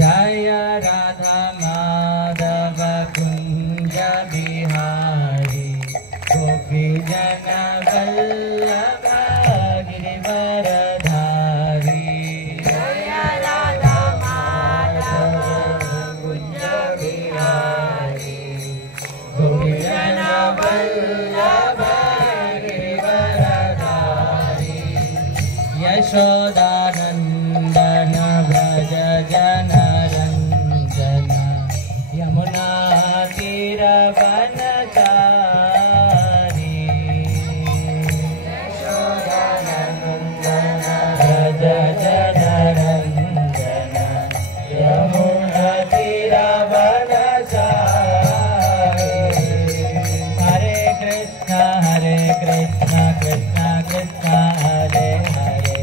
जय राधा माधव कुंज बिहारी गोपी जन वल्लभ गिरिवरधारी। जय राधा माधव कुंज बिहारी गोपी जन वल्लभ गिरिवरधारी। यशोदानंदन व्रज जनरंजन यमुना तीरवनचारी। यशोदानंदन व्रज जनरंजन यमुना तीरवनचारी। हरे कृष्ण कृष्ण कृष्ण हरे हरे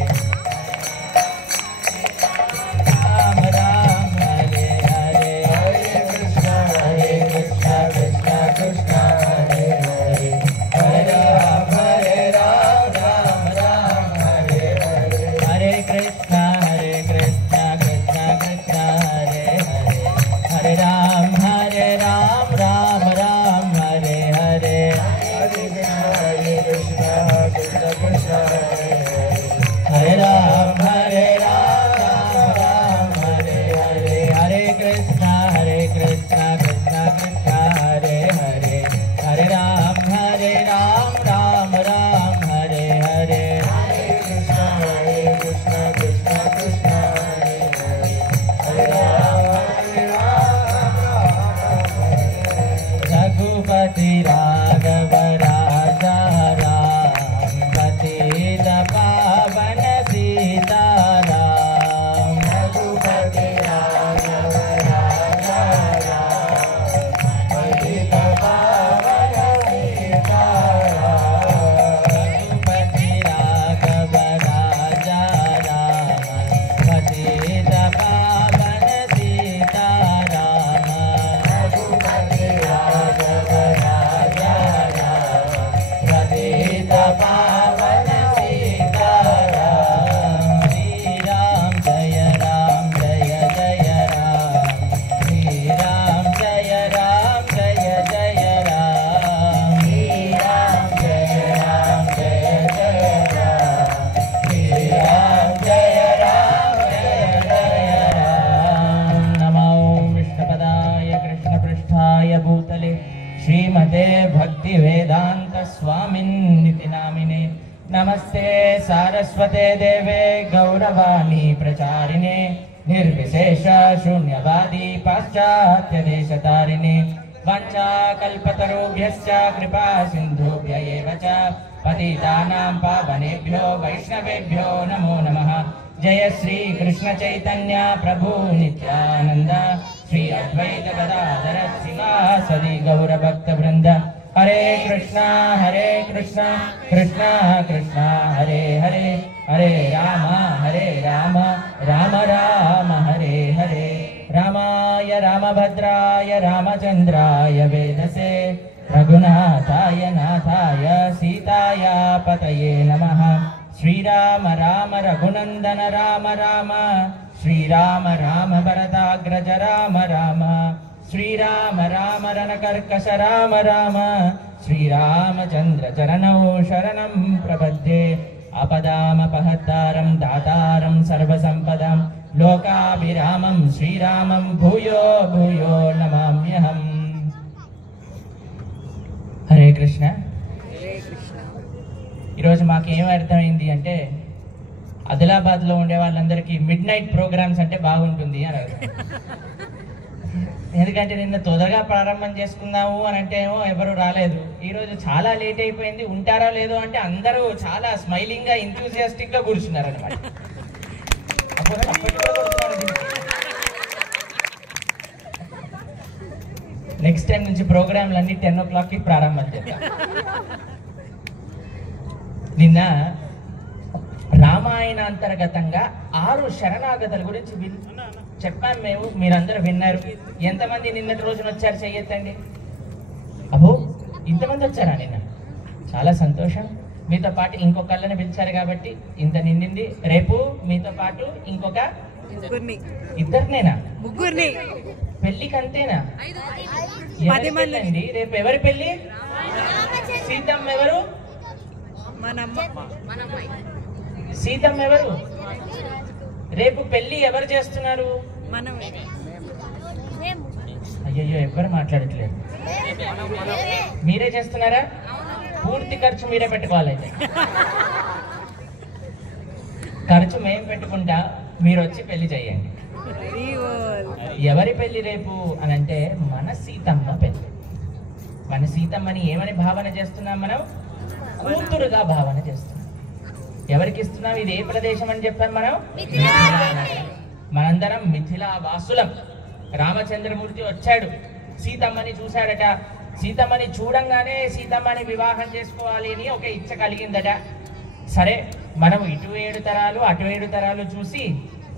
राम राम हरे हरे हरे कृष्ण कृष्ण कृष्ण हरे हरे हरे राम राम राम हरे हरे हरे कृष्ण कृष्ण कृष्ण हरे हरे हरे राम राम राम हरे हरे हरे कृष्ण कृष्ण कृष्ण हरे राम राम हरे हरे हरे कृष्ण कृष्ण कृष्ण हरे हरे हरे राम राम हरे हरे हरे कृष्ण कृष्ण कृष्ण हरे हरे हरे राम रघुपति राघव राजा राम पतित पावन सीताराम। रघुपति राघव राजा राम पतित पावन सीताराम। रघुपति राघव राजा राम पतित पावन सीताराम। रघुपति राघव राजा राम पतित पावन सीताराम। श्री राम जय जय राम। श्री राम जय राम जय जय राम। श्री राम जय जय राम। श्री राम जय जय राम। नमो विष्णुपदाय कृष्णपृष्ठाय भूतले श्रीमते भक्तिवेदांत स्वामिन्निति नामिने। नमस्ते सारस्वते देवे गौरवाणी प्रचारिणे निर्विशेष शून्यवादी पाश्चात्य देशतारिणे। वंचाकल्पतरुभ्यश्च कृपा सिन्धुभ्य एव च पतितानां पावनेभ्यो वैष्णवेभ्यो नमो नमः। जय श्री कृष्ण चैतन्य प्रभु नित्यानंद श्री अद्वैत गदाधर शिवासदि गौरभक्त वृंद। हरे कृष्णा कृष्णा कृष्णा हरे हरे हरे राम राम राम हरे हरे। रामाय रामभद्राय रामचंद्राय वेदसे रघुनाथाय नाथाय सीताय पतये नमः। श्रीराम राम रघुनंदन राम राम श्रीराम राम भरताग्रज राम राम श्रीराम राम रणकर्कश राम राम श्रीरामचंद्र चरणौ शरणं प्रपद्ये। आपदामपहत्तारं दातारं सर्वसंपदां लोकाभिरामं श्रीरामं भूयो भूयो नमाम्यहम्। हरे कृष्ण। ఈరోజు మాకు ఏం అర్థమైంది అంటే ఆదిలాబాద్లో ఉండే వాళ్ళందరికీ మిడ్ నైట్ ప్రోగ్రామ్స్ అంటే బాగుంటుంది అని అర్థం. ఎందుకంటే నిన్న తొందరగా ప్రారంభం చేసుకుందాము అని అంటే ఏమో ఎవరు రాలేదు. ఈరోజు చాలా లేట్ అయిపోయింది, ఉంటారా లేదో అంటే అందరూ చాలా స్మైలింగ్గా ఎంతూజియాస్టిక్గా కూర్చున్నారు అనమాట. నెక్స్ట్ టైం నుంచి ప్రోగ్రాంలన్నీ 10 o'clockకి ప్రారంభం చేద్దాం. నిన్న రామాయణాంతర్గతంగా 6 శరణాగతుల గురించి చెప్పాము మేము, మీరందరూ విన్నారు. ఎంతమంది నిన్నటి రోజున వచ్చారు చెయ్యొద్దండి. అబ్బో ఇంతమంది వచ్చారా నిన్న? చాలా సంతోషం. మీతో పాటు ఇంకొకళ్ళని పిలిచారు కాబట్టి ఇంత నిండింది. రేపు మీతో పాటు ఇంకొక ఇద్దరినేనా? ముగ్గురిని. పెళ్లికి అంతేనా? 10 మంది అండి. రేపు ఎవరి పెళ్లి? సీతమ్మ ఎవరు? సీతమ్మ ఎవరు? రేపు పెళ్లి ఎవరు చేస్తున్నారు? అయ్యయ్యో, ఎవరు మాట్లాడట్లేదు. మీరే చేస్తున్నారా? పూర్తి ఖర్చు మీరే పెట్టుకోవాలైతే. ఖర్చు మేము పెట్టుకుంటా, మీరు వచ్చి పెళ్లి చేయండి. ఎవరి పెళ్లి రేపు అని అంటే మన సీతమ్మ పెళ్లి. మన సీతమ్మని ఏమని భావన చేస్తున్నాం మనం? కూతురుగా భావన చేస్తున్నాం. ఎవరికి ఇస్తున్నాం? ఇది ఏ ప్రదేశం అని చెప్పాం మనం? మనందరం మిథిలా వాసులం. రామచంద్రమూర్తి వచ్చాడు, సీతమ్మని చూశాడట. సీతమ్మని చూడంగానే సీతమ్మని వివాహం చేసుకోవాలి అని ఒక ఇచ్చ కలిగిందట. సరే, మనం ఇటు 7 తరాలు అటు 7 తరాలు చూసి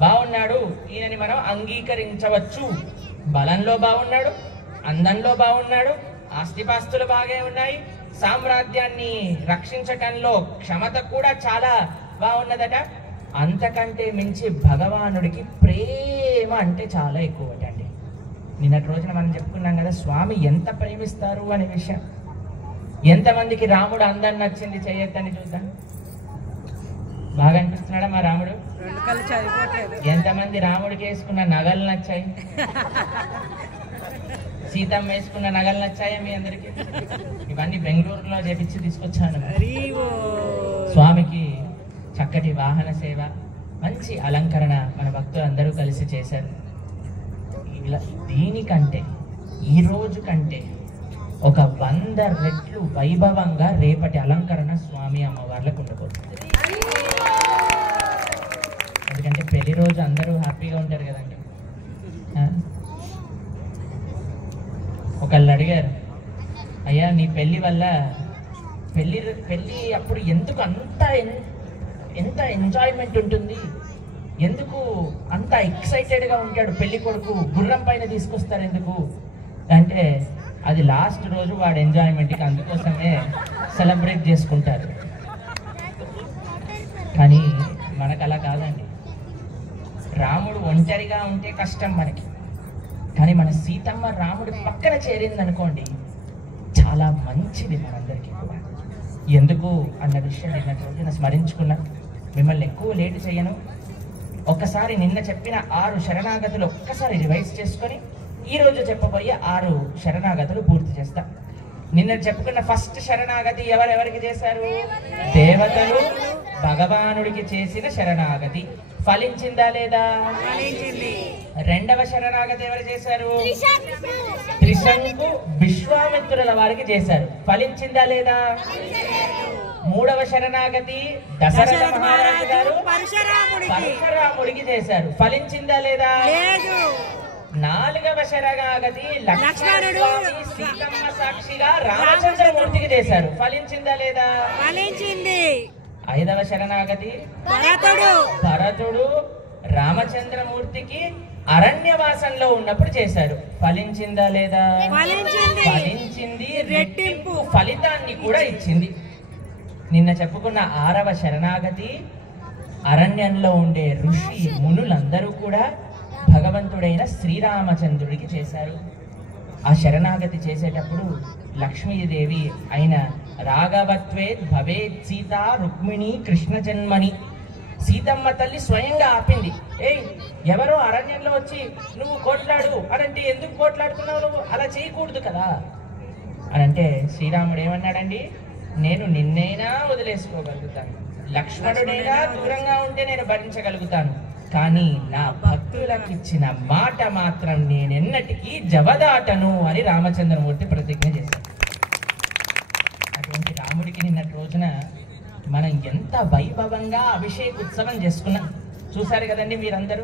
బాగున్నాడు ఈయనని మనం అంగీకరించవచ్చు. బలంలో బాగున్నాడు, అందంలో బాగున్నాడు, ఆస్తిపాస్తులు బాగా ఉన్నాయి, సామ్రాజ్యాన్ని రక్షించటంలో క్షమత కూడా చాలా బాగున్నదట. అంతకంటే మించి భగవానుడికి ప్రేమ అంటే చాలా ఎక్కువటండి. నిన్నటి రోజున మనం చెప్పుకున్నాం కదా, స్వామి ఎంత ప్రేమిస్తారు అనే విషయం. ఎంతమందికి రాముడు అందం నచ్చింది? చేయొద్దని చూద్దాం. బాగా అనిపిస్తున్నాడా మా రాముడు? ఎంతమంది రాముడికి వేసుకున్న నగలు నచ్చాయి? సీతమ్మ వేసుకున్న నగలు నచ్చాయా మీ అందరికి? ఇవన్నీ బెంగళూరులో చేపించి తీసుకొచ్చాను. స్వామికి చక్కటి వాహన సేవ, మంచి అలంకరణ మన భక్తులు అందరూ కలిసి చేశారు. ఇలా దీనికంటే ఈ రోజు కంటే ఒక 100 రెట్లు వైభవంగా రేపటి అలంకరణ స్వామి అమ్మవార్లకు ఉండబోతుంది. ఎందుకంటే పెళ్లి రోజు అందరూ హ్యాపీగా ఉంటారు కదండి. ఒకళ్ళు అడిగారు, అయ్యా నీ పెళ్లి వల్ల పెళ్లి అప్పుడు ఎందుకు ఎంత ఎంజాయ్మెంట్ ఉంటుంది, ఎందుకు అంత ఎక్సైటెడ్గా ఉంటాడు పెళ్లి కొడుకు, గుర్రం పైన తీసుకొస్తారు ఎందుకు అంటే, అది లాస్ట్ రోజు వాడు ఎంజాయ్మెంట్కి అందుకోసమే సెలబ్రేట్ చేసుకుంటారు. కానీ మనకు అలా కాదండి. రాముడు ఒంటరిగా ఉంటే కష్టం మనకి, కానీ మన సీతమ్మ రాముడి పక్కన చేరింది అనుకోండి, చాలా మంచిది మనందరికీ కూడా. ఎందుకు అన్న విషయం నిన్న రోజున స్మరించుకున్నా. మిమ్మల్ని ఎక్కువ లేటు చేయను. ఒక్కసారి నిన్న చెప్పిన 6 శరణాగతులు ఒక్కసారి రివైజ్ చేసుకొని ఈరోజు చెప్పబోయే 6 శరణాగతులు పూర్తి చేస్తా. నిన్న చెప్పుకున్న ఫస్ట్ శరణాగతి ఎవరెవరికి చేశారు? దేవతలు భగవానుడికి చేసిన శరణాగతి. ఫలించిందా లేదా? రెండవ శరణాగతి ఎవరు చేశారు? త్రిశంకు విశ్వామిత్రుల వారికి చేశారు. ఫలించిందా లేదా? మూడవ శరణాగతి దశరథ మహారాజు గారు పరశురాముడికి చేశారు. ఫలించిందా లేదా? నాలుగవ శరణాగతి లక్ష్మణుడు సీతమ్మ సాక్షిగా రామచంద్రమూర్తికి చేశారు. ఫలించిందా లేదా? ఫలించింది. ఐదవ శరణాగతి భరతుడు రామచంద్రమూర్తికి అరణ్యవాసంలో ఉన్నప్పుడు చేశారు. ఫలించిందా లేదా? ఫలించింది. రెట్టింపు ఫలితాన్ని కూడా ఇచ్చింది. నిన్న చెప్పుకున్న 6వ శరణాగతి అరణ్యంలో ఉండే ఋషి మునులందరూ కూడా భగవంతుడైన శ్రీరామచంద్రుడికి చేశారు. ఆ శరణాగతి చేసేటప్పుడు లక్ష్మీదేవి అయిన రాఘవత్వేత్ భవేత్ సీత రుక్మిణి కృష్ణ జన్మని సీతమ్మ తల్లి స్వయంగా ఆపింది. ఏయ్, ఎవరో అరణ్యంలో వచ్చి నువ్వు కోట్లాడు అనంటే ఎందుకు కోట్లాడుతున్నావు, నువ్వు అలా చేయకూడదు కదా అని అంటే, శ్రీరాముడు ఏమన్నాడండి, నేను నిన్నైనా వదిలేసుకోగలుగుతాను, లక్ష్మణుడైనా దూరంగా ఉంటే నేను భరించగలుగుతాను, కానీ నా భక్తులకు ఇచ్చిన మాట మాత్రం నేనెన్నటికీ జవదాటను అని రామచంద్రమూర్తి ప్రతిజ్ఞ చేశారు. అటువంటి రాముడికి నిన్నటి రోజున మనం ఎంత వైభవంగా అభిషేక ఉత్సవం చేసుకున్నాం. చూసారు కదండి మీరందరూ.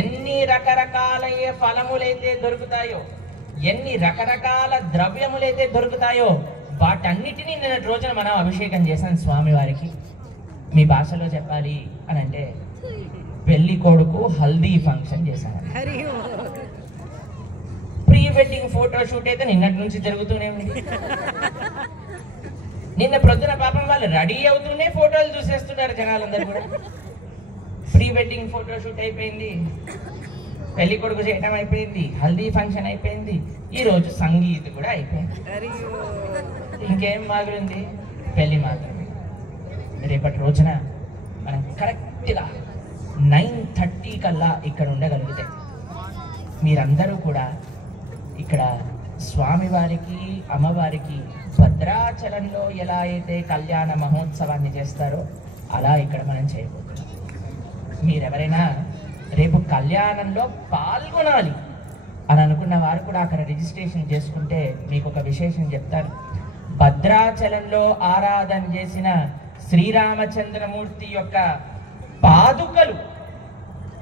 ఎన్ని రకరకాలయ్యే ఫలములైతే దొరుకుతాయో, ఎన్ని రకరకాల ద్రవ్యములైతే దొరుకుతాయో, వాటన్నిటినీ నిన్నటి రోజున మనం అభిషేకం చేశాం స్వామి వారికి. మీ భాషలో చెప్పాలి అని అంటే, పెళ్లి కొడుకు హల్దీ ఫంక్షన్ చేశాను. ప్రీ వెడ్డింగ్ ఫోటో షూట్ అయితే నిన్నటి నుంచి జరుగుతూనే ఉంది. నిన్న ప్రొద్దున పాపం వాళ్ళు రెడీ అవుతూనే ఫోటోలు చూసేస్తున్నారు జనాలందరూ కూడా. ప్రీ వెడ్డింగ్ ఫోటోషూట్ అయిపోయింది, పెళ్లి కొడుకు చేయటం అయిపోయింది, హల్దీ ఫంక్షన్ అయిపోయింది, ఈరోజు సంగీత్ కూడా అయిపోయింది. ఇంకేం మాగుంది? పెళ్లి మాత్రమే. రేపటి రోజున మనం కరెక్ట్గా 9:30 కల్లా ఇక్కడ ఉండగలిగితే మీరందరూ కూడా ఇక్కడ స్వామివారికి అమ్మవారికి భద్రాచలంలో ఎలా అయితే కళ్యాణ మహోత్సవాన్ని చేస్తారో అలా ఇక్కడ మనం చేయబోతున్నాం. మీరెవరైనా రేపు కళ్యాణంలో పాల్గొనాలి అని అనుకున్న వారు కూడా అక్కడ రిజిస్ట్రేషన్ చేసుకుంటే మీకు ఒక విశేషం చెప్తాను. భద్రాచలంలో ఆరాధన చేసిన శ్రీరామచంద్రమూర్తి యొక్క పాదుకలు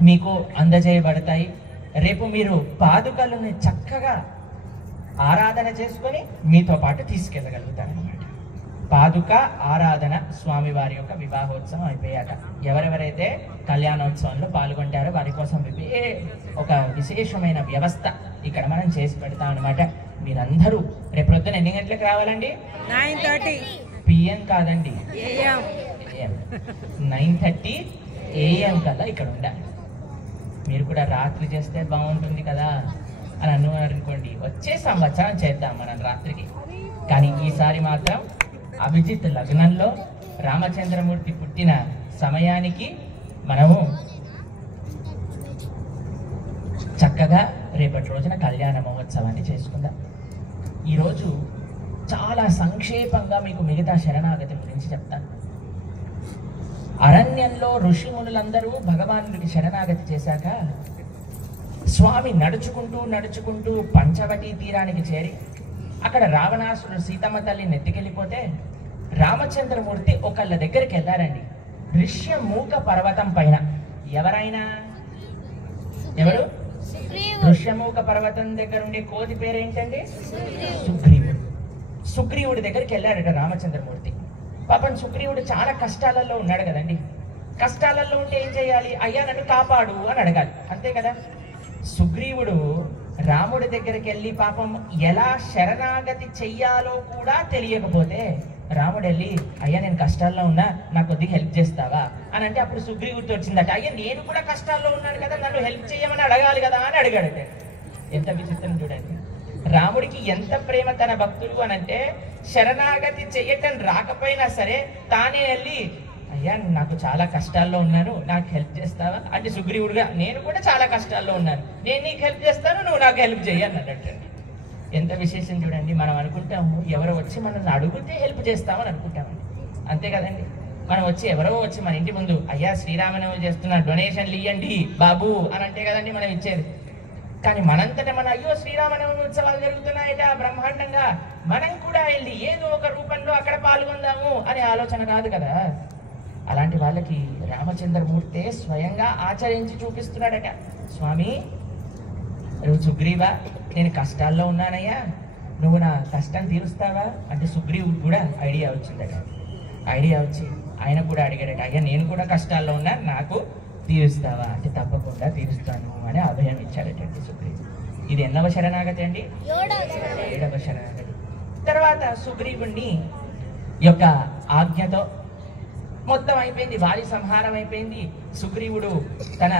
మీకు అందజేయబడతాయి. రేపు మీరు పాదుకలను చక్కగా ఆరాధన చేసుకొని మీతో పాటు తీసుకెళ్ళగలుగుతారన్నమాట. పాదుక ఆరాధన స్వామివారి యొక్క వివాహోత్సవం అయిపోయాక ఎవరెవరైతే కళ్యాణోత్సవంలో పాల్గొంటారో వారి కోసం ఒక విశేషమైన వ్యవస్థ ఇక్కడ మనం చేసి పెడతాం అనమాట. మీరందరూ రేపు ప్రొద్దున ఎన్ని గంటలకు రావాలండి? 9:30 PM కాదండి, AM. 9:30 AM కల్లా ఇక్కడ ఉండాలి. మీరు కూడా రాత్రి చేస్తే బాగుంటుంది కదా అని అనుకోండి, వచ్చే సంవత్సరం చేద్దాం మనం రాత్రికి. కానీ ఈసారి మాత్రం అభిజిత్ లగ్నంలో రామచంద్రమూర్తి పుట్టిన సమయానికి మనము చక్కగా రేపటి రోజున కళ్యాణ మహోత్సవాన్ని చేసుకుందాం. ఈరోజు చాలా సంక్షేపంగా మీకు మిగతా శరణాగతి గురించి చెప్తాను. అరణ్యంలో ఋషిమునులందరూ భగవానుడికి శరణాగతి చేశాక స్వామి నడుచుకుంటూ నడుచుకుంటూ పంచవటి తీరానికి చేరి అక్కడ రావణాసురుడు సీతమ్మ తల్లిని ఎత్తుకెళ్ళిపోతే రామచంద్రమూర్తి ఒకళ్ళ దగ్గరికి వెళ్ళారండి. ఋష్యమూక పర్వతం పైన. ఎవరు? ఋష్యమూక పర్వతం దగ్గర ఉండే కోతి పేరేంటండి? సుగ్రీవుడు. సుగ్రీవుడి దగ్గరికి వెళ్ళాడట రామచంద్రమూర్తి. పాపం సుగ్రీవుడు చాలా కష్టాలలో ఉన్నాడు కదండి. కష్టాలలో ఉంటే ఏం చేయాలి? అయ్యా నన్ను కాపాడు అని అడగాలి, అంతే కదా. సుగ్రీవుడు రాముడి దగ్గరికి వెళ్ళి పాపం ఎలా శరణాగతి చెయ్యాలో కూడా తెలియకపోతే రాముడు వెళ్ళి అయ్యా నేను కష్టాల్లో ఉన్నా నాకు కొద్దిగా హెల్ప్ చేస్తావా అని అంటే అప్పుడు సుగ్రీవుడితో వచ్చిందట, అయ్యా నేను కూడా కష్టాల్లో ఉన్నాను కదా నన్ను హెల్ప్ చేయమని అడగాలి కదా అని అడిగాడట. ఎంత విచిత్రం చూడండి. రాముడికి ఎంత ప్రేమ తన భక్తులు అని అంటే శరణాగతి చెయ్యటం రాకపోయినా సరే తానే వెళ్ళి అయ్యా నాకు చాలా కష్టాల్లో ఉన్నాను నాకు హెల్ప్ చేస్తావా అంటే సుగ్రీవుడుగా నేను కూడా చాలా కష్టాల్లో ఉన్నాను నేను నీకు హెల్ప్ చేస్తాను నువ్వు నాకు హెల్ప్ చెయ్యాలి అన్నట్టు. ఎంత విశేషం చూడండి. మనం అనుకుంటాము ఎవరో వచ్చి మనల్ని అడిగితే హెల్ప్ చేస్తామని అనుకుంటామండి, అంతే కదండి. మనం వచ్చి ఎవరో వచ్చి మన ఇంటి ముందు అయ్యా శ్రీరామనవమి చేస్తున్నా డొనేషన్లు ఇవ్వండి బాబు అని అంటే కదండి మనం ఇచ్చేది. కానీ మనంతటా మన అయ్యో శ్రీరామనవమి ఉత్సవాలు జరుగుతున్నాయట బ్రహ్మాండంగా మనం కూడా వెళ్ళి ఏదో ఒక రూపంలో అక్కడ పాల్గొందాము అనే ఆలోచన కాదు కదా. అలాంటి వాళ్ళకి రామచంద్రమూర్తి స్వయంగా ఆచరించి చూపిస్తున్నాడట. స్వామి సుగ్రీవా నేను కష్టాల్లో ఉన్నానయ్యా నువ్వు నా కష్టం తీరుస్తావా అంటే సుగ్రీవుడు కూడా ఐడియా వచ్చిందట. ఐడియా వచ్చి ఆయన కూడా అడిగాడట, అయ్యా నేను కూడా కష్టాల్లో ఉన్నా నాకు తీరుస్తావా అంటే తప్పకుండా తీరుస్తాను అని అభయం ఇచ్చాడటండి సుగ్రీవుడు. ఇది ఎన్నవ శరణాగతి అండి? 7వ శరణాగతి. తర్వాత సుగ్రీవుణ్ణి యొక్క ఆజ్ఞతో మొత్తం అయిపోయింది, వారి సంహారం అయిపోయింది. సుగ్రీవుడు తన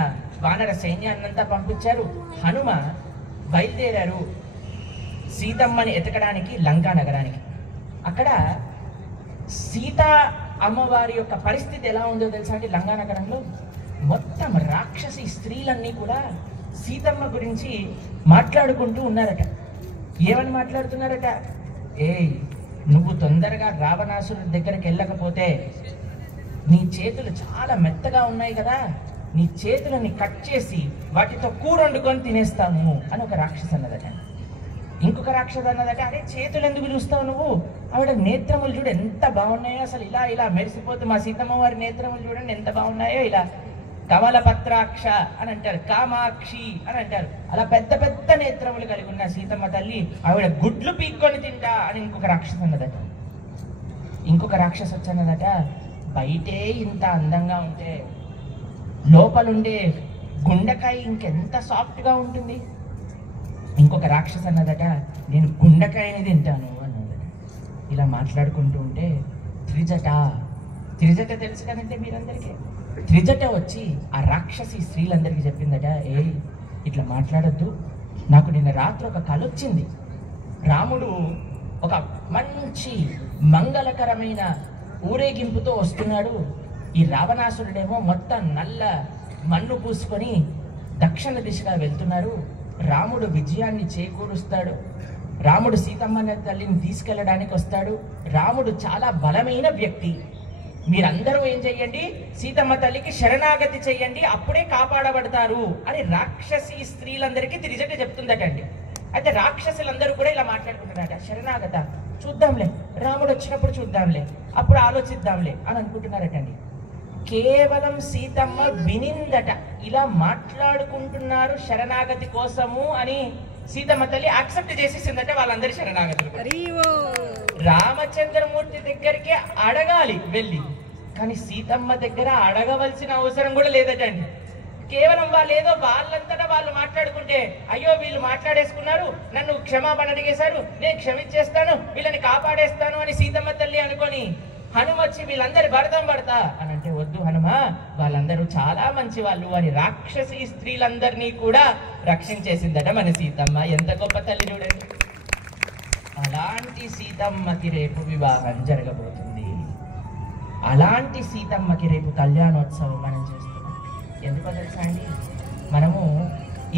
వానర సైన్యాన్నంతా పంపించారు. హనుమ బయలుదేరారు సీతమ్మని ఎతకడానికి లంకా నగరానికి. అక్కడ సీతా అమ్మవారి యొక్క పరిస్థితి ఎలా ఉందో తెలుసా అండి? లంకా నగరంలో మొత్తం రాక్షసి స్త్రీలన్నీ కూడా సీతమ్మ గురించి మాట్లాడుకుంటూ ఉన్నారట. ఏమని మాట్లాడుతున్నారట? నువ్వు తొందరగా రావణాసురుడి దగ్గరికి వెళ్ళకపోతే నీ చేతులు చాలా మెత్తగా ఉన్నాయి కదా నీ చేతులని కట్ చేసి వాటితో కూర వండుకొని తినేస్తాము అని ఒక రాక్షసు అన్నదట. ఇంకొక రాక్షసు అన్నదట, అరే చేతులు ఎందుకు చూస్తావు నువ్వు? ఆవిడ నేత్రములు చూడు ఎంత బాగున్నాయో, అసలు ఇలా ఇలా మెరిసిపోతూ మా సీతమ్మ వారి నేత్రములు చూడండి ఎంత బాగున్నాయో, ఇలా కమలపత్రాక్ష అని అంటారు, కామాక్షి అని అంటారు. అలా పెద్ద పెద్ద నేత్రములు కలిగి ఉన్న సీతమ్మ తల్లి ఆవిడ గుడ్లు పీక్కొని తింటా అని ఇంకొక రాక్షసు అన్నదట. ఇంకొక రాక్షసు వచ్చన్నదట, బయటే ఇంత అందంగా ఉంటే లోపలుండే గుండెకాయ ఇంకెంత సాఫ్ట్గా ఉంటుంది. ఇంకొక రాక్షసు అన్నదట, నేను గుండెకాయని తింటాను అన్నదట. ఇలా మాట్లాడుకుంటూ ఉంటే త్రిజట తెలుసు కదంటే మీరందరికీ త్రిజట వచ్చి ఆ రాక్షసి స్త్రీలందరికీ చెప్పిందట, ఇట్లా మాట్లాడద్దు, నాకు నిన్న రాత్రి ఒక కల వచ్చింది. రాముడు ఒక మంచి మంగళకరమైన ఊరేగింపుతో వస్తున్నాడు. ఈ రావణాసురుడేమో మొత్తం నల్ల మన్ను పూసుకొని దక్షిణ దిశగా వెళ్తున్నారు. రాముడు విజయాన్ని చేకూరుస్తాడు. రాముడు సీతమ్మ తల్లిని తీసుకెళ్ళడానికి వస్తాడు. రాముడు చాలా బలమైన వ్యక్తి. మీరందరూ ఏం చెయ్యండి, సీతమ్మ తల్లికి శరణాగతి చెయ్యండి, అప్పుడే కాపాడబడతారు అని రాక్షసి స్త్రీలందరికీ త్రిజట చెప్తుందటండి. అయితే రాక్షసులందరూ కూడా ఇలా మాట్లాడుకుంటున్నారట, శరణాగత చూద్దాంలే, రాముడు వచ్చినప్పుడు చూద్దాంలే, అప్పుడు ఆలోచిద్దాంలే అని అనుకుంటున్నారటండి. కేవలం సీతమ్మ వినిందట, ఇలా మాట్లాడుకుంటున్నారు శరణాగతి కోసము అని సీతమ్మ తల్లి యాక్సెప్ట్ చేసేసిందట వాళ్ళందరి శరణాగతులు. రామచంద్రమూర్తి దగ్గరికి అడగాలి వెళ్ళి, కానీ సీతమ్మ దగ్గర అడగవలసిన అవసరం కూడా లేదటండి. కేవలం వాళ్ళు ఏదో వాళ్ళంతటా వాళ్ళు మాట్లాడుకుంటే, అయ్యో వీళ్ళు మాట్లాడేసుకున్నారు, నన్ను క్షమాపణ అడిగేశారు, నేను క్షమించేస్తాను, వీళ్ళని కాపాడేస్తాను అని సీతమ్మ తల్లి అనుకొని హనుమ వచ్చి వీళ్ళందరి భరతం పడతా అని అంటే, వద్దు హనుమ, వాళ్ళందరూ చాలా మంచి వాళ్ళు అని రాక్షసి స్త్రీలందరినీ కూడా రక్షించేసిందట మన సీతమ్మ. ఎంత గొప్ప తల్లి చూడండి. అలాంటి సీతమ్మకి రేపు వివాహం జరగబోతుంది. అలాంటి సీతమ్మకి రేపు కళ్యాణోత్సవం మనం చేస్తున్నాం. ఎందుకో తెలుసా అండి, మనము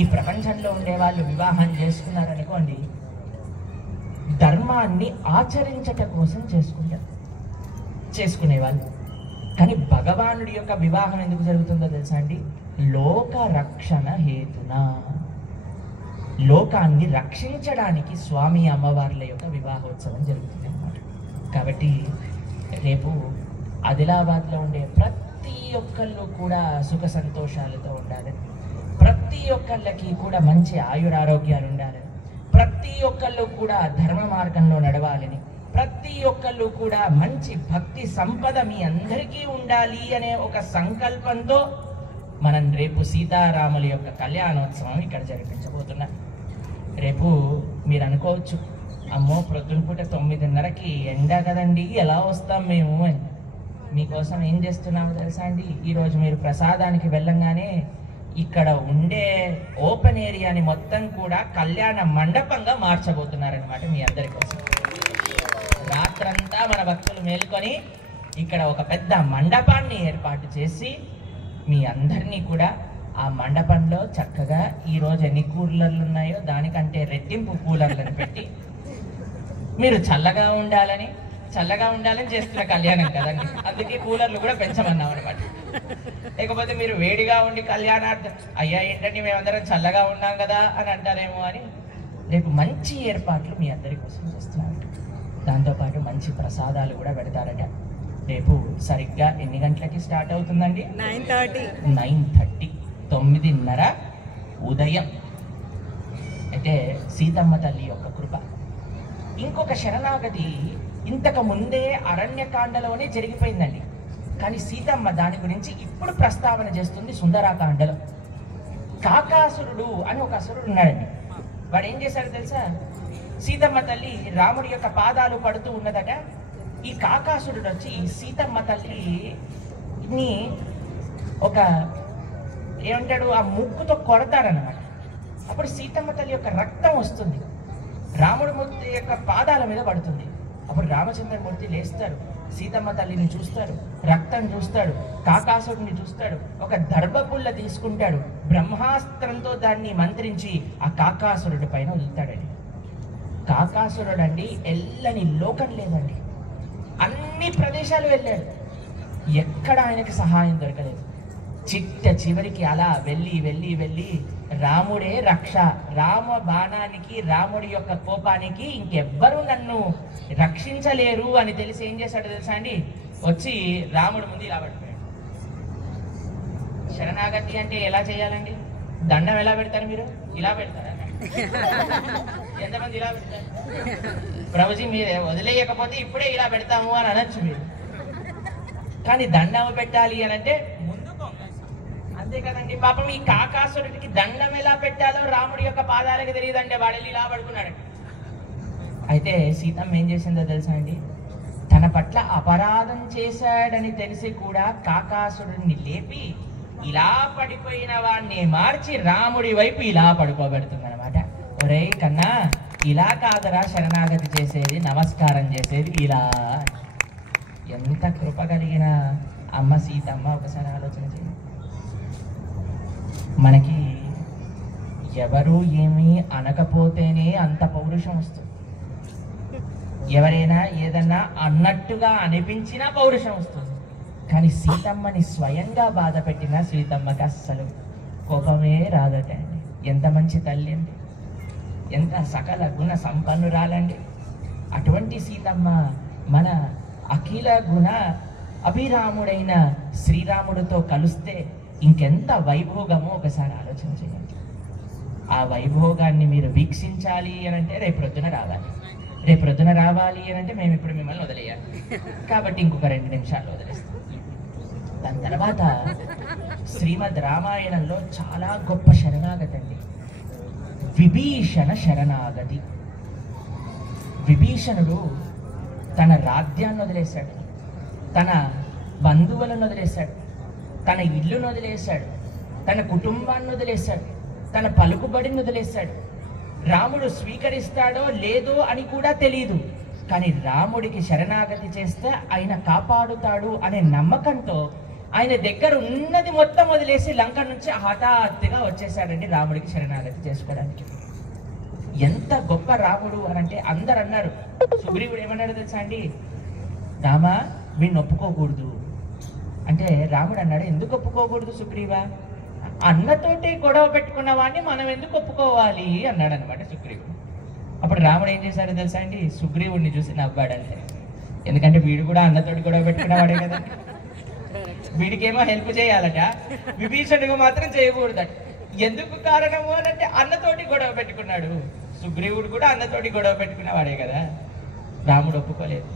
ఈ ప్రపంచంలో ఉండే వాళ్ళు వివాహం చేసుకున్నారనుకోండి, ధర్మాన్ని ఆచరించట కోసం చేసుకునేవాళ్ళు. కానీ భగవానుడి యొక్క వివాహం ఎందుకు జరుగుతుందో తెలుసా అండి, లోక రక్షణ హేతున, లోకాన్ని రక్షించడానికి స్వామి అమ్మవార్ల యొక్క వివాహోత్సవం జరుగుతుంది అన్నమాట. కాబట్టి రేపు ఆదిలాబాద్లో ఉండే ప్రతి ఒక్కళ్ళు కూడా సుఖ సంతోషాలతో ఉండాలి, ప్రతి ఒక్కళ్ళకి కూడా మంచి ఆయురారోగ్యాలు ఉండాలి, ప్రతి ఒక్కళ్ళు కూడా ధర్మ మార్గంలో నడవాలని, ప్రతి ఒక్కళ్ళు కూడా మంచి భక్తి సంపద మీ అందరికీ ఉండాలి అనే ఒక సంకల్పంతో మనం రేపు సీతారాముల యొక్క కళ్యాణోత్సవం ఇక్కడ జరిపించబోతున్నాం. రేపు మీరు అనుకోవచ్చు, అమ్మో ప్రొద్దున పూట 9:30కి ఎండ కదండి, ఎలా వస్తాం మేము అని. మీకోసం ఏం చేస్తున్నామో తెలుసా అండి, ఈరోజు మీరు ప్రసాదానికి వెళ్ళంగానే ఇక్కడ ఉండే ఓపెన్ ఏరియాని మొత్తం కూడా కళ్యాణ మండపంగా మార్చబోతున్నారనమాట మీ అందరి కోసం. రాత్రంతా మన భక్తులు మేల్కొని ఇక్కడ ఒక పెద్ద మండపాన్ని ఏర్పాటు చేసి మీ అందరినీ కూడా ఆ మండపంలో చక్కగా ఈరోజు ఎన్ని కూలర్లు ఉన్నాయో దానికంటే రెట్టింపు కూలర్లను పెట్టి మీరు చల్లగా ఉండాలని చేస్తున్న కళ్యాణం కదండి, అందుకే కూలర్లు కూడా పెంచమన్నాం అనమాట. లేకపోతే మీరు వేడిగా ఉండి కళ్యాణార్థం అయ్యా ఏంటండి మేమందరం చల్లగా ఉన్నాం కదా అని అంటారేమో అని రేపు మంచి ఏర్పాట్లు మీ అందరి కోసం చేస్తున్నారు. దాంతోపాటు మంచి ప్రసాదాలు కూడా పెడతారట. రేపు సరిగ్గా ఎన్ని గంటలకి స్టార్ట్ అవుతుందండి? 9:30 9:30 ఉదయం. అయితే సీతమ్మ తల్లి యొక్క కృప. ఇంకొక శరణాగతి ఇంతకు ముందే అరణ్యకాండలోనే జరిగిపోయిందండి, కానీ సీతమ్మ దాని గురించి ఇప్పుడు ప్రస్తావన చేస్తుంది సుందరాకాండలో. కాకాసురుడు అని ఒక అసురుడు ఉన్నాడండి. వాడు ఏం చేశాడు తెలుసా, సీతమ్మ తల్లి రాముడి యొక్క పాదాలు పడుతూ ఉన్నదట. ఈ కాకాసురుడు వచ్చి సీతమ్మ తల్లిని ఒక ఏమంటాడు, ఆ ముక్కుతో కొడతారన్నమాట. అప్పుడు సీతమ్మ తల్లి యొక్క రక్తం వస్తుంది, రాముడి మూర్తి యొక్క పాదాల మీద పడుతుంది. అప్పుడు రామచంద్రమూర్తి లేస్తాడు, సీతమ్మ తల్లిని చూస్తాడు, రక్తం చూస్తాడు, కాకాసురుడిని చూస్తాడు, ఒక దర్భపుల్ల తీసుకుంటాడు, బ్రహ్మాస్త్రంతో దాన్ని మంత్రించి ఆ కాకాసురుడి పైన వదులుతాడండి. కాకాసురుడు అండి ఎల్లని లోకం లేదండి, అన్ని ప్రదేశాలు వెళ్ళాడు, ఎక్కడ ఆయనకి సహాయం దొరకలేదు. చిట్ట చివరికి అలా వెళ్ళి వెళ్ళి వెళ్ళి రాముడే రక్ష, రామ బాణానికి రాముడి యొక్క కోపానికి ఇంకెవ్వరూ నన్ను రక్షించలేరు అని తెలిసి ఏం చేశాడు తెలుసా అండి, వచ్చి రాముడి ముందు ఇలా పడిపోయాడు. శరణాగతి అంటే ఎలా చేయాలండి, దండం ఎలా పెడతారు మీరు, ఇలా పెడతారా? ఎంతమంది ఇలా పెడతారు? ప్రభుజీ మీరు వదిలేయకపోతే ఇప్పుడే ఇలా పెడతాము అని అనొచ్చు మీరు, కానీ దండం పెట్టాలి అని అంటే ముందు అంతే కదండి. పాపం ఈ కాకాసురుడికి దండం ఎలా పెట్టాలో రాముడి యొక్క పాదాలకు తెలియదంటే వాడు ఇలా పడుకున్నాడు. అయితే సీతమ్మ ఏం చేసిందో తెలుసా అండి, తన తన పట్ల అపరాధం చేశాడని తెలిసి కూడా కాకాసురుణ్ణి లేపి ఇలా పడిపోయిన వాడిని మార్చి రాముడి వైపు ఇలా పడుకోబెడుతుంది అనమాట. ఒరేయ్ కన్నా, ఇలా కాదరా శరణాగతి చేసేది, నమస్కారం చేసేది ఇలా. ఎంత కృప కలిగిన అమ్మ సీతమ్మ, ఒకసారి ఆలోచన చేయండి. మనకి ఎవరు ఏమీ అనకపోతేనే అంత పౌరుషం వస్తుంది. ఎవరైనా ఏదన్నా అన్నట్టుగా అనిపించినా పౌరుషం వస్తుంది. కానీ సీతమ్మని స్వయంగా బాధ పెట్టినా సీతమ్మకి అస్సలు కోపమే రాదట అండి. ఎంత మంచి తల్లి అండి, ఎంత సకల గుణ సంపన్నురాలండి. అటువంటి సీతమ్మ మన అఖిల గుణ అభిరాముడైన శ్రీరాముడితో కలిస్తే ఇంకెంత వైభోగమో ఒకసారి ఆలోచన చేయండి. ఆ వైభోగాన్ని మీరు వీక్షించాలి అని అంటే రేపొద్దున రావాలి. రేపొద్దున రావాలి అని అంటే మేము ఇప్పుడు మిమ్మల్ని వదిలేయాలి. కాబట్టి ఇంకొక 2 నిమిషాలు వదిలేస్తాం. దాని తర్వాత శ్రీమద్ రామాయణంలో చాలా గొప్ప శరణాగతి అండి, విభీషణ శరణాగతి. విభీషణుడు తన రాజ్యాన్ని వదిలేశాడు, తన బంధువులను వదిలేశాడు, తన ఇల్లును వదిలేశాడు, తన కుటుంబాన్ని వదిలేశాడు, తన పలుకుబడిని వదిలేశాడు. రాముడు స్వీకరిస్తాడో లేదో అని కూడా తెలియదు. కానీ రాముడికి శరణాగతి చేస్తే ఆయన కాపాడుతాడు అనే నమ్మకంతో ఆయన దగ్గర ఉన్నది మొత్తం వదిలేసి లంక నుంచి హఠాత్తుగా వచ్చేసాడండి రాముడికి శరణాగతి చేసుకోవడానికి. ఎంత గొప్ప రాముడు అని అంటే అందరు అన్నారు. సుగ్రీవుడు ఏమన్నాడు తెలుసా అండి, రామా వీడిని ఒప్పుకోకూడదు అంటే రాముడు అన్నాడు, ఎందుకు ఒప్పుకోకూడదు సుగ్రీవా? అన్నతోటి గొడవ పెట్టుకున్న వాడిని మనం ఎందుకు ఒప్పుకోవాలి అన్నాడు అనమాట సుగ్రీవుడు. అప్పుడు రాముడు ఏం చేశాడో తెలుసా అండి, సుగ్రీవుడిని చూసి నవ్వాడంటే. ఎందుకంటే వీడు కూడా అన్నతోటి గొడవ పెట్టుకున్నవాడే కదా, వీడికేమో హెల్ప్ చేయాలట, విభీషణుడికి మాత్రం చేయకూడదట. ఎందుకు కారణము అని అంటే అన్నతోటి గొడవ పెట్టుకున్నాడు. సుగ్రీవుడు కూడా అన్నతోటి గొడవ పెట్టుకున్నవాడే కదా. రాముడు ఒప్పుకోలేదు.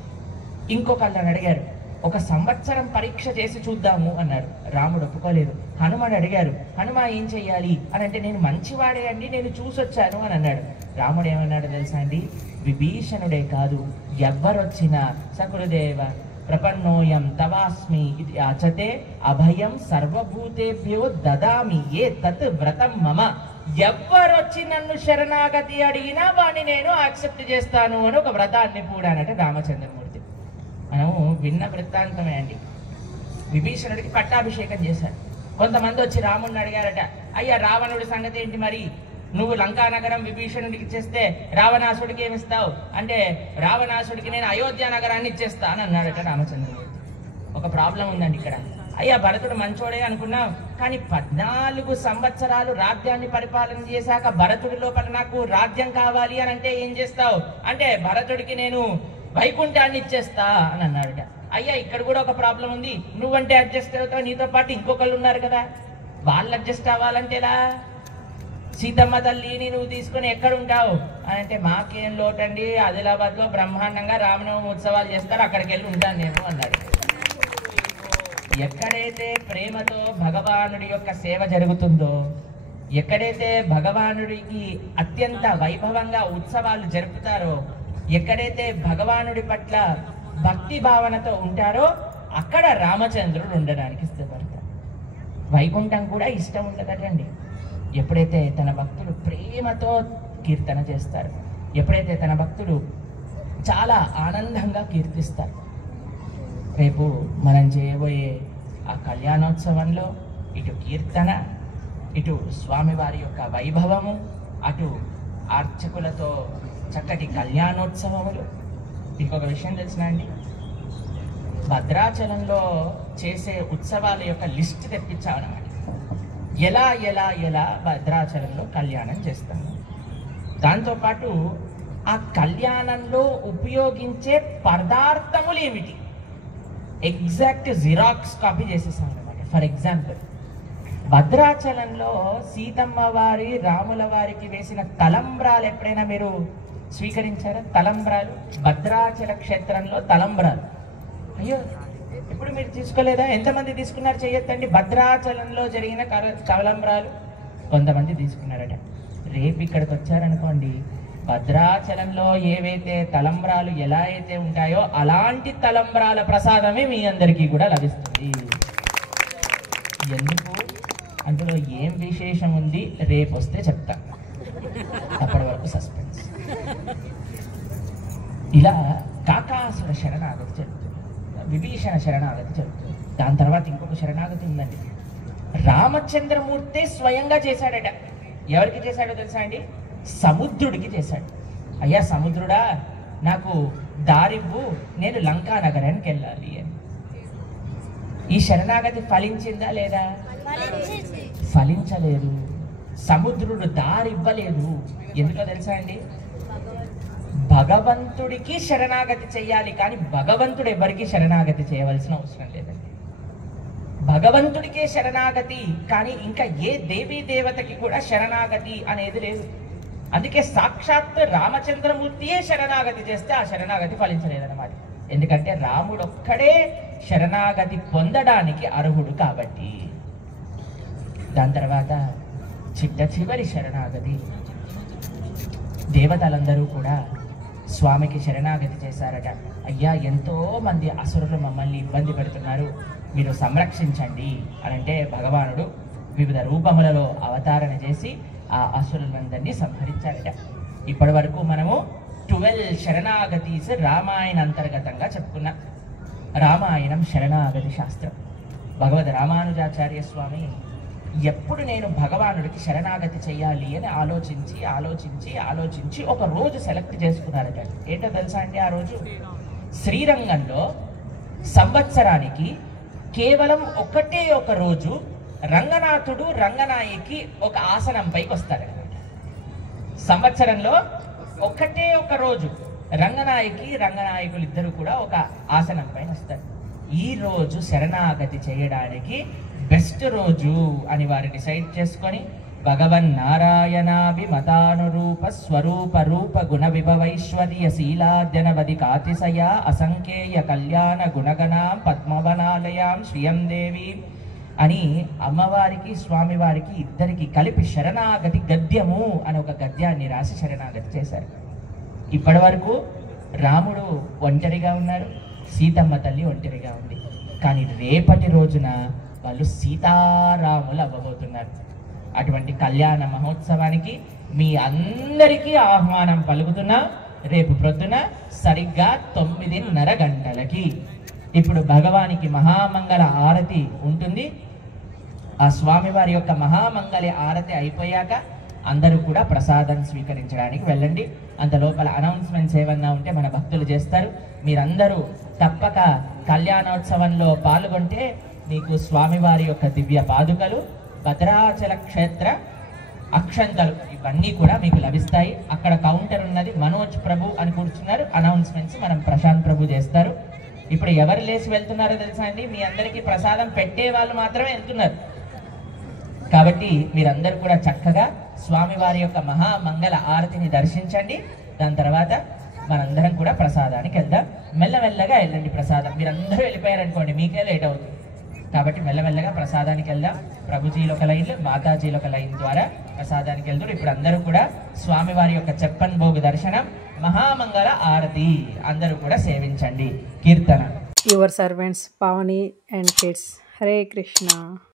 ఇంకొకళ్ళని అడిగారు, 1 సంవత్సరం పరీక్ష చేసి చూద్దాము అన్నాడు. రాముడు ఒప్పుకోలేదు. హనుమాన్ అడిగారు, హనుమ ఏం చెయ్యాలి అని అంటే నేను మంచివాడే అండి, నేను చూసొచ్చాను అని అన్నాడు. రాముడు ఏమన్నాడు తెలుసా అండి, విభీషణుడే కాదు ఎవ్వరొచ్చినా సకురుదేవ ప్రపన్నోయం తవాస్మి ఇది అచతే అభయం సర్వభూతేభ్యో దదామి ఏ తత్ వ్రతం మమ. ఎవ్వరొచ్చి నన్ను శరణాగతి అడిగినా వాడిని నేను యాక్సెప్ట్ చేస్తాను అని ఒక వ్రతాన్ని పూడానట రామచంద్రమూర్తి. మనం విన్న వృత్తాంతమే అండి. విభీషణుడికి పట్టాభిషేకం చేశాడు. కొంతమంది వచ్చి రాముడిని అడిగారట, అయ్యా రావణుడి సంగతి ఏంటి, మరి నువ్వు లంకానగరం విభీషణుడికి ఇచ్చేస్తే రావణాసుడికి ఏమిస్తావు అంటే, రావణాసుడికి నేను అయోధ్య నగరాన్ని ఇచ్చేస్తా అని అన్నాడట రామచంద్రమూర్తి. ఒక ప్రాబ్లం ఉందండి ఇక్కడ. అయ్యా భరతుడు మంచోడే అనుకున్నాం, కానీ 14 సంవత్సరాలు రాజ్యాన్ని పరిపాలన చేశాక భరతుడి లోపల నాకు రాజ్యం కావాలి అని అంటే ఏం చేస్తావు అంటే, భరతుడికి నేను వైకుంఠాన్ని ఇచ్చేస్తా అని అన్నాడట. అయ్యా ఇక్కడ కూడా ఒక ప్రాబ్లం ఉంది, నువ్వంటే అడ్జస్ట్ అవుతావు, నీతో పాటు ఇంకొకళ్ళు ఉన్నారు కదా, వాళ్ళు అడ్జస్ట్ అవ్వాలంటే ఎలా? సీతమ్మ తల్లిని నువ్వు తీసుకొని ఎక్కడ ఉంటావు అని అంటే, మాకేం లోటండి, ఆదిలాబాద్లో బ్రహ్మాండంగా రామనవమి ఉత్సవాలు చేస్తారు, అక్కడికి వెళ్ళి ఉంటాను నేను అన్నాడు. ఎక్కడైతే ప్రేమతో భగవానుడి యొక్క సేవ జరుగుతుందో, ఎక్కడైతే భగవానుడికి అత్యంత వైభవంగా ఉత్సవాలు జరుపుతారో, ఎక్కడైతే భగవానుడి పట్ల భక్తి భావనతో ఉంటారో అక్కడ రామచంద్రుడు ఉండడానికి ఇష్టపడతారు. వైకుంఠం కూడా ఇష్టం ఉండదటండి. ఎప్పుడైతే తన భక్తులు ప్రేమతో కీర్తన చేస్తారు, ఎప్పుడైతే తన భక్తులు చాలా ఆనందంగా కీర్తిస్తారు. రేపు మనం చేయబోయే ఆ కళ్యాణోత్సవంలో ఇటు కీర్తన, ఇటు స్వామివారి యొక్క వైభవము, అటు అర్చకులతో చక్కటి కళ్యాణోత్సవములు. ఇంకొక విషయం తెలిసిన అండి, భద్రాచలంలో చేసే ఉత్సవాల యొక్క లిస్ట్ తెప్పించామన్నమాట. ఎలా ఎలా ఎలా భద్రాచలంలో కళ్యాణం చేస్తాము, దాంతోపాటు ఆ కళ్యాణంలో ఉపయోగించే పదార్థములు ఏమిటి ఎగ్జాక్ట్ జిరాక్స్ కాపీ చేసేసాం అనమాట. ఫర్ ఎగ్జాంపుల్, భద్రాచలంలో సీతమ్మ వారి రాముల వారికి వేసిన తలంబ్రాలు ఎప్పుడైనా మీరు స్వీకరించారా? తలంబ్రాలు, భద్రాచల క్షేత్రంలో తలంబ్రాలు. అయ్యో ఇప్పుడు మీరు తీసుకోలేదా? ఎంతమంది తీసుకున్నారు చెయ్యొద్దండి. భద్రాచలంలో జరిగిన తలంబ్రాలు కొంతమంది తీసుకున్నారట. రేపు ఇక్కడికి వచ్చారనుకోండి, భద్రాచలంలో ఏవైతే తలంబ్రాలు ఎలా అయితే ఉంటాయో అలాంటి తలంబ్రాల ప్రసాదమే మీ అందరికీ కూడా లభిస్తుంది. ఎందుకు? అందులో ఏం విశేషం ఉంది రేపు వస్తే చెప్తా, అప్పటి వరకు సస్పెన్స్. ఇలా కాకాసుర శరణాగతి జరుగుతుంది, విభీషణ శరణాగతి జరుగుతుంది. దాని తర్వాత ఇంకొక శరణాగతి ఉందండి. రామచంద్రమూర్తే స్వయంగా చేశాడట. ఎవరికి చేశాడో తెలుసా అండి? సముద్రుడికి చేశాడు. అయ్యా సముద్రుడా, నాకు దారివ్వు, నేను లంకా నగరానికి వెళ్ళాలి అని. ఈ శరణాగతి ఫలించిందా లేదా? ఫలించలేదు. సముద్రుడు దారి ఇవ్వలేదు. ఎందుకో తెలుసా అండి? భగవంతుడికి శరణాగతి చెయ్యాలి, కానీ భగవంతుడు ఎవరికి శరణాగతి చేయవలసిన అవసరం లేదండి. భగవంతుడికే శరణాగతి, కానీ ఇంకా ఏ దేవీ దేవతకి కూడా శరణాగతి అనేది లేదు. అందుకే సాక్షాత్ రామచంద్రమూర్తియే శరణాగతి చేస్తే ఆ శరణాగతి ఫలించలేదన్నమాట. ఎందుకంటే రాముడు ఒక్కడే శరణాగతి పొందడానికి అర్హుడు కాబట్టి. దాని తర్వాత చివరి శరణాగతి. దేవతలందరూ కూడా స్వామికి శరణాగతి చేశారట. అయ్యా, ఎంతో మంది అసురులు మమ్మల్ని ఇబ్బంది పెడుతున్నారు, మీరు సంరక్షించండి అని అంటే భగవానుడు వివిధ రూపములలో అవతారణ చేసి ఆ అసురులందరినీ సంహరించారట. ఇప్పటి వరకు మనము 12 శరణాగతీస్ రామాయణ అంతర్గతంగా చెప్పుకున్నాం. రామాయణం శరణాగతి శాస్త్రం. భగవద్ రామానుజాచార్య స్వామి ఎప్పుడు నేను భగవానుడికి శరణాగతి చెయ్యాలి అని ఆలోచించి ఆలోచించి ఆలోచించి ఒక రోజు సెలెక్ట్ చేసుకున్నారట. ఏంటో తెలుసా అండి? ఆ రోజు శ్రీరంగంలో సంవత్సరానికి కేవలం ఒకటే ఒక రోజు రంగనాథుడు రంగనాయకి ఒక ఆసనం పైకి వస్తారనమాట. సంవత్సరంలో ఒకటే ఒక రోజు రంగనాయకి రంగనాయకులు ఇద్దరు కూడా ఒక ఆసనం పైన వస్తారు. ఈ రోజు శరణాగతి చేయడానికి బెస్ట్ రోజు అని వారు డిసైడ్ చేసుకొని భగవన్ నారాయణాభిమతానురూప స్వరూప రూప గుణ విభవైశ్వర్య శీలాద్యనవది కాతిశయ అసంఖ్యేయ కళ్యాణ గుణగణాం పద్మవనాలయాం శ్రియం దేవి అని అమ్మవారికి స్వామివారికి ఇద్దరికి కలిపి శరణాగతి గద్యము అని ఒక గద్యాన్ని రాసి శరణాగతి చేశారు. ఇప్పటి వరకు రాముడు ఒంటరిగా ఉన్నారు, సీతమ్మ తల్లి ఒంటరిగా ఉంది. కానీ రేపటి రోజున వాళ్ళు సీతారాములు అవ్వబోతున్నారు. అటువంటి కళ్యాణ మహోత్సవానికి మీ అందరికీ ఆహ్వానం పలుకుతున్నా. రేపు ప్రొద్దున సరిగ్గా 9:30 గంటలకి ఇప్పుడు భగవానికి మహామంగళ ఆరతి ఉంటుంది. ఆ స్వామివారి యొక్క మహామంగళ ఆరతి అయిపోయాక అందరూ కూడా ప్రసాదం స్వీకరించడానికి వెళ్ళండి. అంత లోపల అనౌన్స్మెంట్స్ ఏమన్నా ఉంటే మన భక్తులు చేస్తారు. మీరందరూ తప్పక కళ్యాణోత్సవంలో పాల్గొంటే మీకు స్వామివారి యొక్క దివ్య పాదుకలు, భద్రాచల క్షేత్ర అక్షంతలు ఇవన్నీ కూడా మీకు లభిస్తాయి. అక్కడ కౌంటర్ ఉన్నది, మనోజ్ ప్రభు అని కూర్చున్నారు. అనౌన్స్మెంట్స్ మనం ప్రశాంత్ ప్రభు చేస్తారు. ఇప్పుడు ఎవరు లేచి వెళ్తున్నారో తెలుసా అండి? మీ అందరికీ ప్రసాదం పెట్టే వాళ్ళు మాత్రమే వెళ్తున్నారు. కాబట్టి మీరందరూ కూడా చక్కగా స్వామివారి యొక్క మహామంగళ ఆరతిని దర్శించండి. దాని తర్వాత మనందరం కూడా ప్రసాదానికి వెళ్దాం. మెల్లమెల్లగా వెళ్ళండి. ప్రసాదం మీరందరూ వెళ్ళిపోయారనుకోండి మీకే లేట్ అవుతుంది. కాబట్టి మెల్లమెల్లగా ప్రసాదానికి వెళ్దాం. ప్రభుజీలు ఒక లైన్, మాతాజీలు ఒక లైన్ ద్వారా ప్రసాదానికి వెళ్తారు. ఇప్పుడు అందరూ కూడా స్వామివారి యొక్క చెప్పన్ భోగు దర్శనం, మహామంగళ ఆరతి అందరూ కూడా సేవించండి. కీర్తన. Your servants Pavani and kids. Hare Krishna.